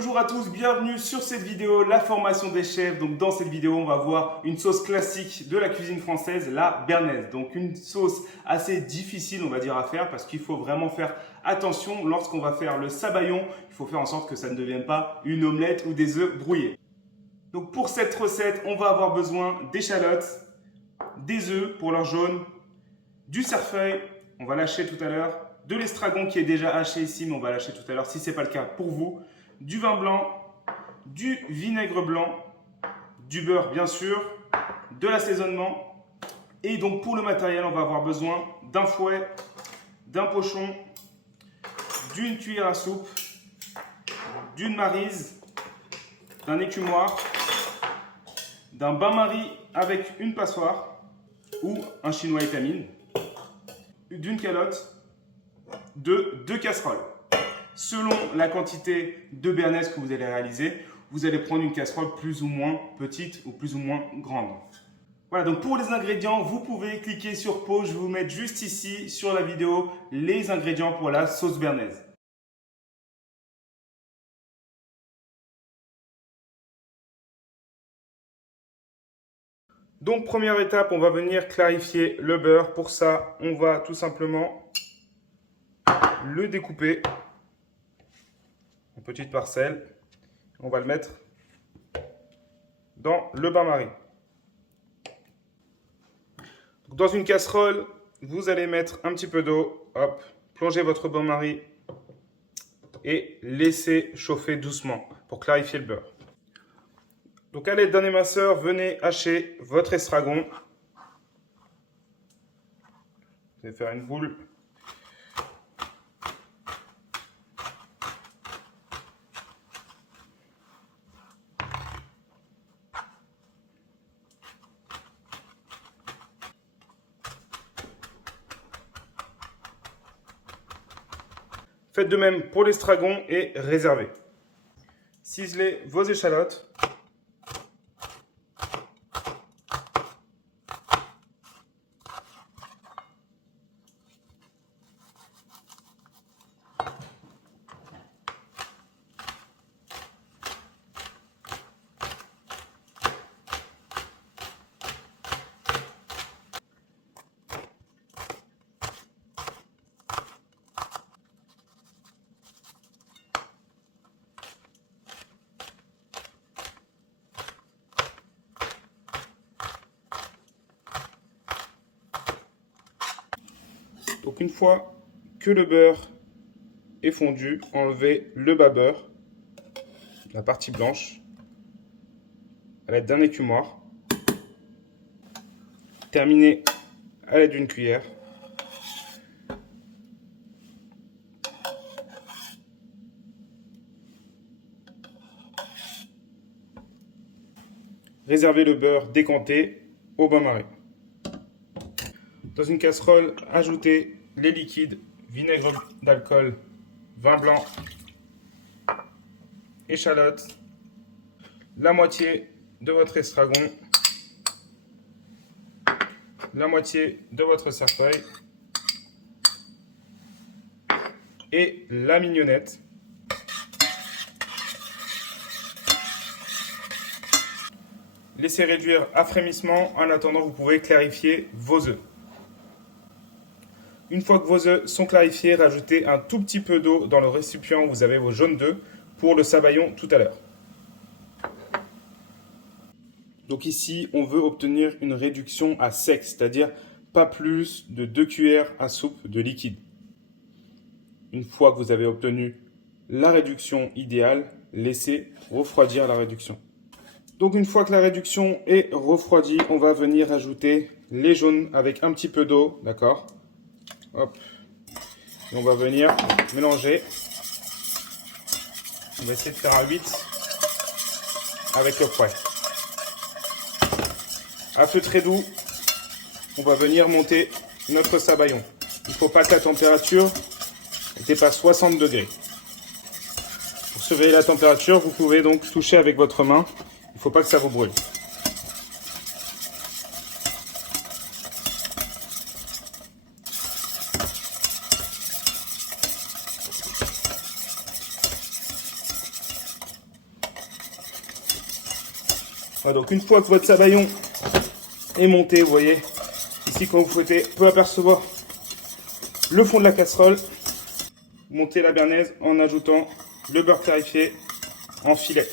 Bonjour à tous, bienvenue sur cette vidéo, la formation des chefs. Donc dans cette vidéo, on va voir une sauce classique de la cuisine française, la béarnaise. Donc une sauce assez difficile, on va dire, à faire parce qu'il faut vraiment faire attention lorsqu'on va faire le sabayon. Il faut faire en sorte que ça ne devienne pas une omelette ou des œufs brouillés. Donc pour cette recette, on va avoir besoin d'échalotes, des œufs pour leur jaune, du cerfeuil, on va lâcher tout à l'heure, de l'estragon qui est déjà haché ici, mais on va lâcher tout à l'heure si ce n'est pas le cas pour vous, du vin blanc, du vinaigre blanc, du beurre bien sûr, de l'assaisonnement. Et donc pour le matériel, on va avoir besoin d'un fouet, d'un pochon, d'une cuillère à soupe, d'une maryse, d'un écumoire, d'un bain-marie avec une passoire ou un chinois étamine, d'une calotte, de 2 casseroles. Selon la quantité de béarnaise que vous allez réaliser, vous allez prendre une casserole plus ou moins petite ou plus ou moins grande. Voilà, donc pour les ingrédients, vous pouvez cliquer sur pause. Je vais vous mettre juste ici sur la vidéo les ingrédients pour la sauce béarnaise. Donc première étape, on va venir clarifier le beurre. Pour ça, on va tout simplement le découper en petites parcelles. On va le mettre dans le bain-marie. Dans une casserole, vous allez mettre un petit peu d'eau, hop, plongez votre bain-marie et laissez chauffer doucement pour clarifier le beurre. Donc à l'aide d'un éminceur, venez hacher votre estragon. Vous allez faire une boule. Faites de même pour l'estragon et réservez. Ciselez vos échalotes. Donc une fois que le beurre est fondu, enlevez le bas beurre, la partie blanche, à l'aide d'un écumoire. Terminez à l'aide d'une cuillère. Réservez le beurre décanté au bain-marie. Dans une casserole, ajoutez les liquides, vinaigre d'alcool, vin blanc, échalotes, la moitié de votre estragon, la moitié de votre cerfeuil et la mignonnette. Laissez réduire à frémissement. En attendant, vous pouvez clarifier vos œufs. Une fois que vos œufs sont clarifiés, rajoutez un tout petit peu d'eau dans le récipient où vous avez vos jaunes d'œufs pour le sabayon tout à l'heure. Donc ici, on veut obtenir une réduction à sec, c'est-à-dire pas plus de 2 cuillères à soupe de liquide. Une fois que vous avez obtenu la réduction idéale, laissez refroidir la réduction. Donc une fois que la réduction est refroidie, on va venir ajouter les jaunes avec un petit peu d'eau, d'accord ? Hop. Et on va venir mélanger. On va essayer de faire à 8 avec le fouet. À feu très doux, on va venir monter notre sabayon. Il ne faut pas que la température dépasse 60 degrés. Pour surveiller la température, vous pouvez donc toucher avec votre main. Il ne faut pas que ça vous brûle. Voilà, donc une fois que votre sabayon est monté, vous voyez, ici quand vous fouettez, on peut apercevoir le fond de la casserole. Montez la béarnaise en ajoutant le beurre clarifié en filet.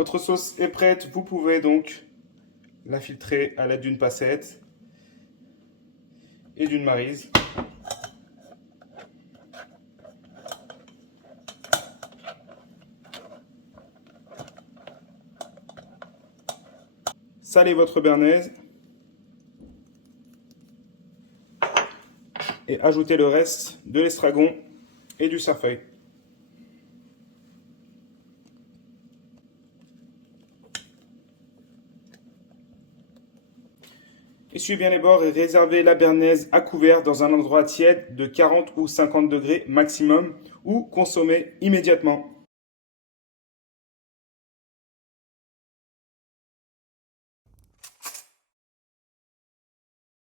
Votre sauce est prête, vous pouvez donc la filtrer à l'aide d'une passette et d'une maryse. Salez votre béarnaise et ajoutez le reste de l'estragon et du cerfeuil. Essuyez bien les bords et réservez la béarnaise à couvert dans un endroit tiède de 40 ou 50 degrés maximum ou consommez immédiatement.